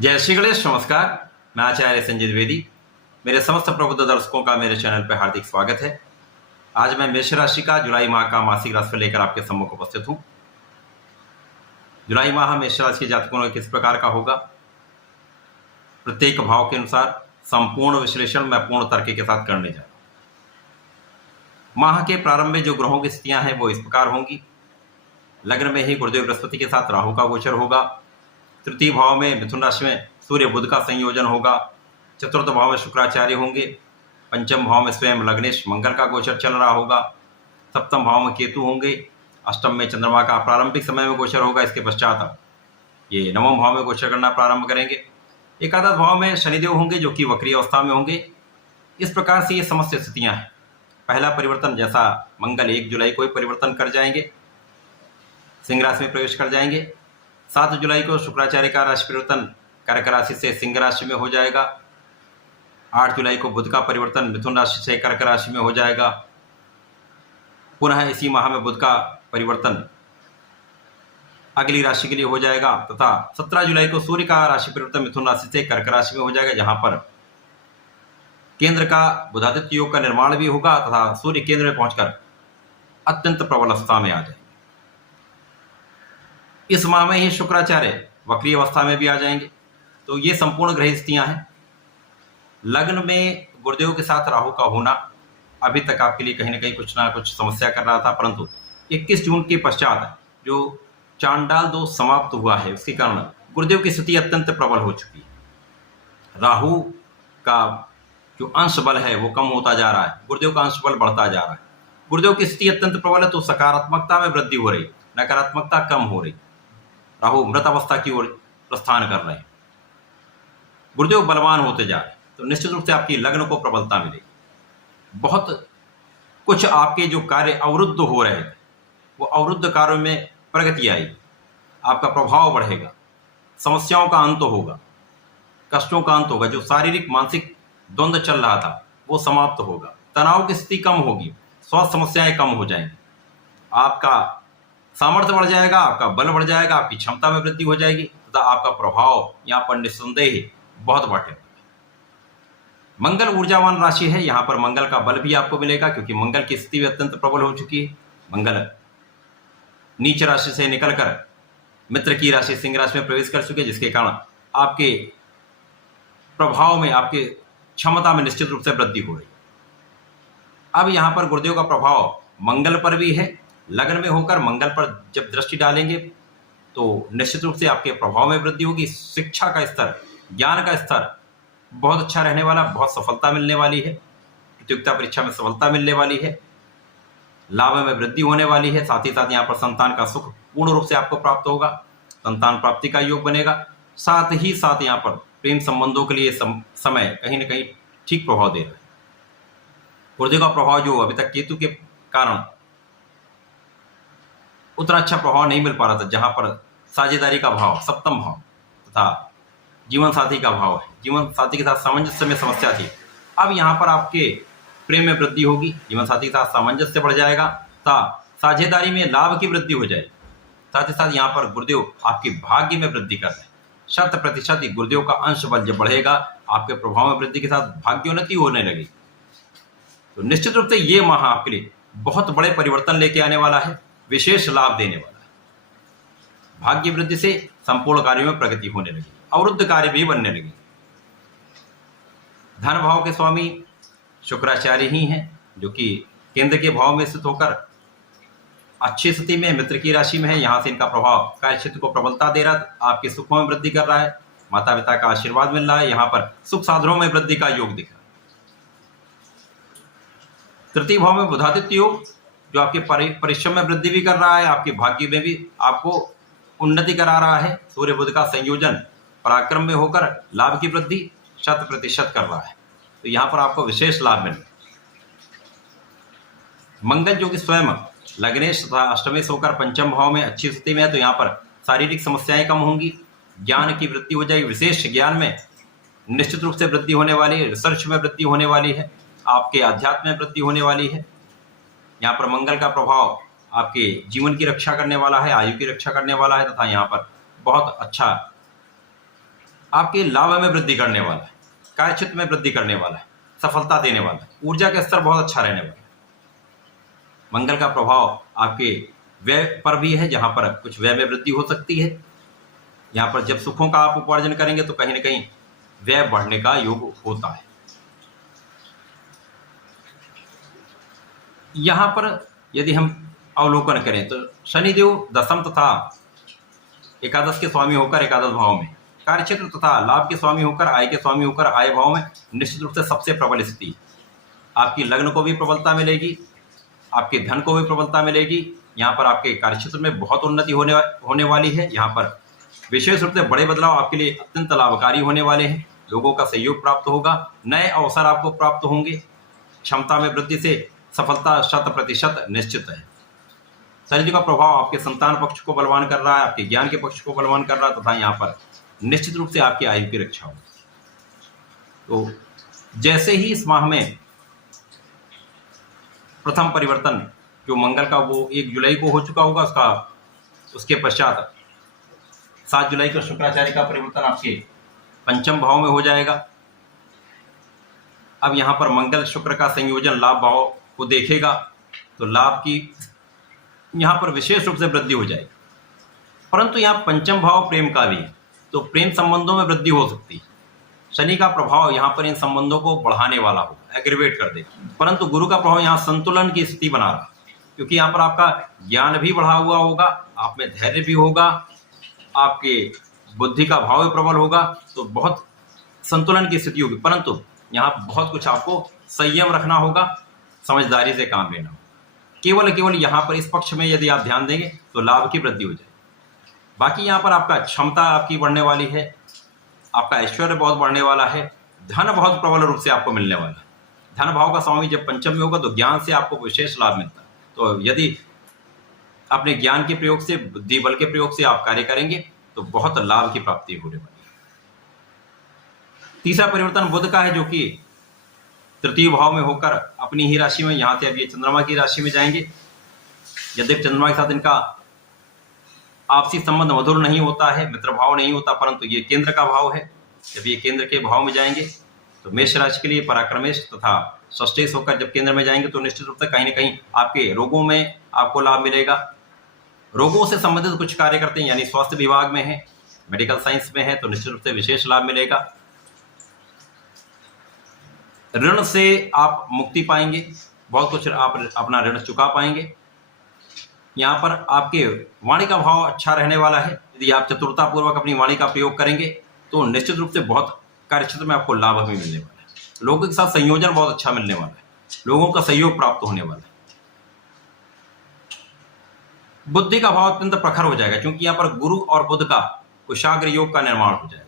जय श्री गणेश। नमस्कार, मैं आचार्य संजय द्विवेदी। मेरे समस्त प्रबुद्ध दर्शकों का मेरे चैनल पर हार्दिक स्वागत है। आज मैं मेष राशि का जुलाई माह का मासिक राशिफल लेकर आपके सम्मुख उपस्थित हूं। जुलाई माह मेष राशि के जातकों किस प्रकार का होगा, प्रत्येक भाव के अनुसार संपूर्ण विश्लेषण मैं पूर्ण तर्क के साथ करने जा रहा हूं। माह के प्रारंभ में जो ग्रहों की स्थितियां हैं वो इस प्रकार होंगी। लग्न में ही गुरुदेव बृहस्पति के साथ राहु का गोचर होगा। तृतीय भाव में मिथुन राशि में सूर्य बुध का संयोजन होगा। चतुर्थ भाव में शुक्राचार्य होंगे। पंचम भाव में स्वयं लग्नेश मंगल का गोचर चल रहा होगा। सप्तम भाव में केतु होंगे। अष्टम में चंद्रमा का प्रारंभिक समय में गोचर होगा। इसके पश्चात ये नवम भाव में गोचर करना प्रारंभ करेंगे। एकादश भाव में शनिदेव होंगे जो कि वक्री अवस्था में होंगे। इस प्रकार से ये समस्त स्थितियां हैं। पहला परिवर्तन जैसा मंगल 1 जुलाई को ही परिवर्तन कर जाएंगे, सिंह राशि में प्रवेश कर जाएंगे। 7 जुलाई को शुक्राचार्य का राशि परिवर्तन कर्क राशि से सिंह राशि में हो जाएगा। 8 जुलाई को बुध का परिवर्तन मिथुन राशि से कर्क राशि में हो जाएगा। पुनः इसी माह में बुध का परिवर्तन अगली राशि के लिए हो जाएगा तथा 17 जुलाई को सूर्य का राशि परिवर्तन मिथुन राशि से कर्क राशि में हो जाएगा, जहां पर केंद्र का बुधादित्य योग का निर्माण भी होगा तथा सूर्य केंद्र में पहुंचकर अत्यंत प्रबल अवस्था में आ जाएंगे। इस माह में ही शुक्राचार्य वक्री अवस्था में भी आ जाएंगे। तो ये संपूर्ण ग्रह स्थितियां हैं। लग्न में गुरुदेव के साथ राहु का होना अभी तक आपके लिए कहीं ना कुछ समस्या कर रहा था, परंतु 21 जून के पश्चात जो चांडाल दोष समाप्त हुआ है उसके कारण गुरुदेव की स्थिति अत्यंत प्रबल हो चुकी है। राहु का जो अंश बल है वो कम होता जा रहा है, गुरुदेव का अंश बल बढ़ता जा रहा है। गुरुदेव की स्थिति अत्यंत प्रबल है तो सकारात्मकता में वृद्धि हो रही, नकारात्मकता कम हो रही। राहु मृत अवस्था की ओर प्रस्थान कर रहे हैं, गुरुदेव बलवान होते जा रहे हैं, तो निश्चित रूप से आपकी लग्न को प्रबलता मिलेगी। बहुत कुछ आपके जो कार्य अवरुद्ध हो रहे थे वो अवरुद्ध कार्यों में प्रगति आएगी, आपका प्रभाव बढ़ेगा, समस्याओं का अंत होगा, कष्टों का अंत होगा। जो शारीरिक मानसिक द्वंद्व चल रहा था वो समाप्त होगा, तनाव की स्थिति कम होगी, स्वास्थ्य समस्याएं कम हो जाएंगी, आपका सामर्थ्य बढ़ जाएगा, आपका बल बढ़ जाएगा, आपकी क्षमता में वृद्धि हो जाएगी तथा आपका प्रभाव यहाँ पर निस्संदेह बहुत बढ़ेगा। मंगल ऊर्जावान राशि है, यहाँ पर मंगल का बल भी आपको मिलेगा क्योंकि मंगल की स्थिति भी अत्यंत प्रबल हो चुकी है। मंगल नीच राशि से निकलकर मित्र की राशि सिंह राशि में प्रवेश कर चुके, जिसके कारण आपके प्रभाव में, आपके क्षमता में निश्चित रूप से वृद्धि हो रही है। अब यहाँ पर गुरुदेव का प्रभाव मंगल पर भी है। लग्न में होकर मंगल पर जब दृष्टि डालेंगे तो निश्चित रूप से आपके प्रभाव में वृद्धि होगी। शिक्षा का स्तर, ज्ञान का स्तर बहुत अच्छा रहने वाला, बहुत सफलता मिलने वाली है, प्रतियोगिता परीक्षा में सफलता मिलने वाली है, लाभ में वृद्धि होने वाली है। साथ ही साथ यहाँ पर संतान का सुख पूर्ण रूप से आपको प्राप्त होगा, संतान प्राप्ति का योग बनेगा। साथ ही साथ यहाँ पर प्रेम संबंधों के लिए समय कहीं ना कहीं ठीक प्रभाव दे रहा है। गुरुदेव का प्रभाव जो अभी तक केतु के कारण उतना अच्छा प्रभाव नहीं मिल पा रहा था, जहां पर साझेदारी का भाव, सप्तम भाव तथा जीवन साथी का भाव है, जीवन साथी के साथ सामंजस्य में समस्या थी, अब यहाँ पर आपके प्रेम में वृद्धि होगी, जीवन साथी के साथ सामंजस्य बढ़ जाएगा तथा साझेदारी में लाभ की वृद्धि हो जाएगी। साथ ही साथ यहाँ पर गुरुदेव आपके भाग्य में वृद्धि कर रहे हैं। 100% गुरुदेव का अंश बल जब बढ़ेगा आपके प्रभाव में वृद्धि के साथ भाग्योन्नति होने लगेगी। तो निश्चित रूप से ये माह आपके लिए बहुत बड़े परिवर्तन लेके आने वाला है, विशेष लाभ देने वाला है। भाग्य वृद्धि से संपूर्ण कार्यों में प्रगति होने लगी, अवरुद्ध कार्य भी बनने लगी। धन भाव के स्वामी शुक्राचार्य ही हैं जो कि केंद्र के भाव में स्थित होकर अच्छी स्थिति में मित्र की राशि में है। यहाँ से इनका प्रभाव कार्य क्षेत्र को प्रबलता दे रहा है, आपके सुखों में वृद्धि कर रहा है, माता पिता का आशीर्वाद मिल रहा है, यहाँ पर सुख साधनों में वृद्धि का योग दिख रहा है। तृतीय भाव में बुधादित्य योग जो आपके परिश्रम में वृद्धि भी कर रहा है, आपके भाग्य में भी आपको उन्नति करा रहा है। सूर्य बुध का संयोजन पराक्रम में होकर लाभ की वृद्धि 100% कर रहा है, तो यहाँ पर आपको विशेष लाभ मिल रहा है। मंगल जो कि स्वयं लग्नेश तथा अष्टमेश होकर पंचम भाव में अच्छी स्थिति में है, तो यहाँ पर शारीरिक समस्याएं कम होंगी, ज्ञान की वृद्धि हो जाएगी, विशेष ज्ञान में निश्चित रूप से वृद्धि होने वाली है, रिसर्च में वृद्धि होने वाली है, आपके अध्यात्म में वृद्धि होने वाली है। यहाँ पर मंगल का प्रभाव आपके जीवन की रक्षा करने वाला है, आयु की रक्षा करने वाला है तथा यहाँ पर बहुत अच्छा आपके लाभ में वृद्धि करने वाला है, कार्यक्षेत्र में वृद्धि करने वाला है, सफलता देने वाला है, ऊर्जा का स्तर बहुत अच्छा रहने वाला है। मंगल का प्रभाव आपके व्यय पर भी है, जहां पर कुछ व्यय में वृद्धि हो सकती है। यहाँ पर जब सुखों का आप उपार्जन करेंगे तो कहीं ना कहीं व्यय बढ़ने का योग होता है। यहाँ पर यदि हम अवलोकन करें तो शनिदेव दशम तथा एकादश के स्वामी होकर एकादश भाव में, कार्यक्षेत्र तथा लाभ के स्वामी होकर, आय के स्वामी होकर आय भाव में निश्चित रूप से सबसे प्रबल स्थिति। आपकी लग्न को भी प्रबलता मिलेगी, आपके धन को भी प्रबलता मिलेगी। यहाँ पर आपके कार्यक्षेत्र में बहुत उन्नति होने वाली है। यहाँ पर विशेष रूप से बड़े बदलाव आपके लिए अत्यंत लाभकारी होने वाले हैं। लोगों का सहयोग प्राप्त होगा, नए अवसर आपको प्राप्त होंगे, क्षमता में वृद्धि से सफलता 100% निश्चित है। शनि का प्रभाव आपके संतान पक्ष को बलवान कर रहा है, आपके ज्ञान के पक्ष को बलवान कर रहा है तथा यहाँ पर निश्चित रूप से आपकी आयु की रक्षा होगी। तो जैसे ही इस माह में प्रथम परिवर्तन जो मंगल का वो 1 जुलाई को हो चुका होगा, उसके पश्चात 7 जुलाई को शुक्राचार्य का परिवर्तन आपके पंचम भाव में हो जाएगा। अब यहाँ पर मंगल शुक्र का संयोजन लाभ भाव को देखेगा तो लाभ की यहाँ पर विशेष रूप से वृद्धि हो जाएगी। परंतु यहाँ पंचम भाव प्रेम का भी है, तो प्रेम संबंधों में वृद्धि हो सकती है। शनि का प्रभाव यहाँ पर इन संबंधों को बढ़ाने वाला होगा, एग्रीवेट कर देगा। परंतु गुरु का प्रभाव यहाँ संतुलन की स्थिति बना रहा, क्योंकि यहाँ पर आपका ज्ञान भी बढ़ा हुआ होगा, आप में धैर्य भी होगा, आपके बुद्धि का भाव भी प्रबल होगा, तो बहुत संतुलन की स्थिति होगी। परंतु यहाँ बहुत कुछ आपको संयम रखना होगा, समझदारी से काम लेना होगा। केवल यहाँ पर इस पक्ष में यदि आप ध्यान देंगे तो लाभ की वृद्धि हो जाएगी। बाकी यहाँ पर आपका क्षमता आपकी बढ़ने वाली है, आपका ऐश्वर्य बहुत बढ़ने वाला है, धन बहुत प्रबल रूप से आपको मिलने वाला है। धन भाव का स्वामी जब पंचम में होगा तो ज्ञान से आपको विशेष लाभ मिलता है। तो यदि अपने ज्ञान के प्रयोग से, बुद्धि बल के प्रयोग से आप कार्य करेंगे तो बहुत लाभ की प्राप्ति होने वाली है। तीसरा परिवर्तन बुध का है, जो कि तृतीय भाव में होकर अपनी ही राशि में, यहाँ से अब ये चंद्रमा की राशि में जाएंगे। यद्यपि चंद्रमा के साथ इनका आपसी संबंध मधुर नहीं होता है, मित्र भाव नहीं होता, परंतु ये केंद्र का भाव है। जब ये केंद्र के भाव में जाएंगे तो मेष राशि के लिए पराक्रमेश तथा षष्ठेश होकर जब केंद्र में जाएंगे तो निश्चित रूप से कहीं ना कहीं आपके रोगों में आपको लाभ मिलेगा। रोगों से संबंधित कुछ कार्य करते हैं, यानी स्वास्थ्य विभाग में है, मेडिकल साइंस में है, तो निश्चित रूप से विशेष लाभ मिलेगा। ऋण से आप मुक्ति पाएंगे, बहुत कुछ आप अपना ऋण चुका पाएंगे। यहाँ पर आपके वाणी का भाव अच्छा रहने वाला है। यदि आप चतुरतापूर्वक अपनी वाणी का प्रयोग करेंगे तो निश्चित रूप से बहुत कार्यक्षेत्र में आपको लाभ भी मिलने वाला है। लोगों के साथ संयोजन बहुत अच्छा मिलने वाला है, लोगों का सहयोग प्राप्त होने वाला है। बुद्धि का भाव अत्यंत प्रखर हो जाएगा, क्योंकि यहाँ पर गुरु और बुध का कुशाग्र योग का निर्माण हो जाएगा।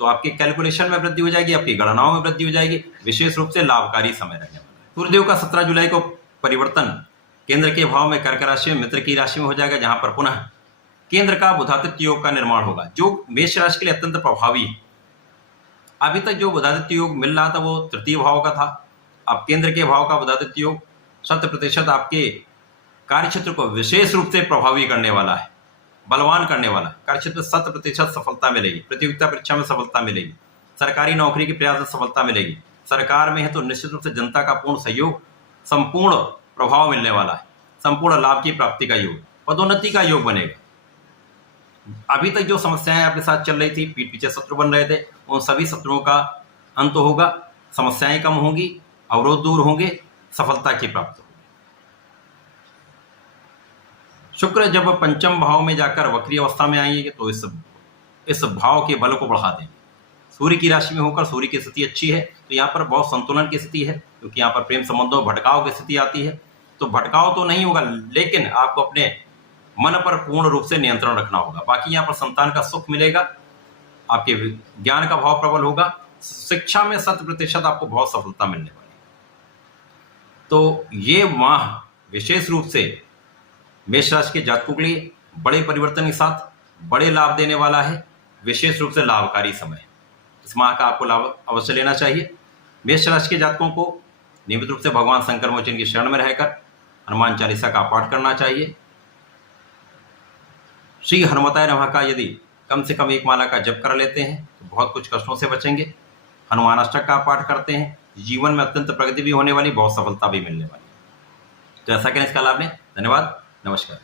तो आपके कैलकुलेशन में वृद्धि हो जाएगी, आपकी गणनाओं में वृद्धि हो जाएगी, विशेष रूप से लाभकारी समय रहने वाला है। सूर्यदेव का 17 जुलाई को परिवर्तन केंद्र के भाव में कर्क राशि में, मित्र की राशि में हो जाएगा, जहां पर पुनः केंद्र का बुधादित्य योग का निर्माण होगा, जो मेष राशि के लिए अत्यंत प्रभावी है। अभी तक जो बुधादित्य योग मिल रहा था वो तृतीय भाव का था, अब केंद्र के भाव का बुधादित्य योग 100% आपके कार्यक्षेत्र को विशेष रूप से प्रभावी करने वाला है, बलवान करने वाला है। कार्यक्षेत्र 100% सफलता मिलेगी, प्रतियोगिता परीक्षा में सफलता मिलेगी, सरकारी नौकरी के प्रयास में सफलता मिलेगी। सरकार में है तो निश्चित रूप से जनता का पूर्ण सहयोग, संपूर्ण प्रभाव मिलने वाला है, संपूर्ण लाभ की प्राप्ति का योग, पदोन्नति का योग बनेगा। अभी तक जो समस्याएं आपके साथ चल रही थी, पीठ पीछे शत्रु बन रहे थे, उन सभी शत्रुओं का अंत होगा, समस्याएं कम होंगी, अवरोध दूर होंगे, सफलता की प्राप्ति होगी। शुक्र जब पंचम भाव में जाकर वक्री अवस्था में आएंगे तो इस भाव के बल को बढ़ा देंगे। सूर्य की राशि में होकर सूर्य की स्थिति अच्छी है, तो यहाँ पर बहुत संतुलन की स्थिति है, क्योंकि यहाँ पर प्रेम संबंधों भटकाव की स्थिति आती है। तो भटकाव तो नहीं होगा, लेकिन आपको अपने मन पर पूर्ण रूप से नियंत्रण रखना होगा। बाकी यहाँ पर संतान का सुख मिलेगा, आपके ज्ञान का भाव प्रबल होगा, शिक्षा में 100% आपको बहुत सफलता मिलने वाली है। तो ये माह विशेष रूप से मेष राशि के जातकों के लिए बड़े परिवर्तन के साथ बड़े लाभ देने वाला है, विशेष रूप से लाभकारी समय। इस माह का आपको लाभ अवश्य लेना चाहिए। मेष राशि के जातकों को नियमित रूप से भगवान शंकर मोचन की शरण में रहकर हनुमान चालीसा का पाठ करना चाहिए। श्री हनुमताय नमः का यदि कम से कम 1 माला का जप कर लेते हैं तो बहुत कुछ कष्टों से बचेंगे। हनुमान अष्टक का पाठ करते हैं, जीवन में अत्यंत प्रगति भी होने वाली, बहुत सफलता भी मिलने वाली। तो ऐसा करें, इसका लाभ लें। धन्यवाद, नमस्कार।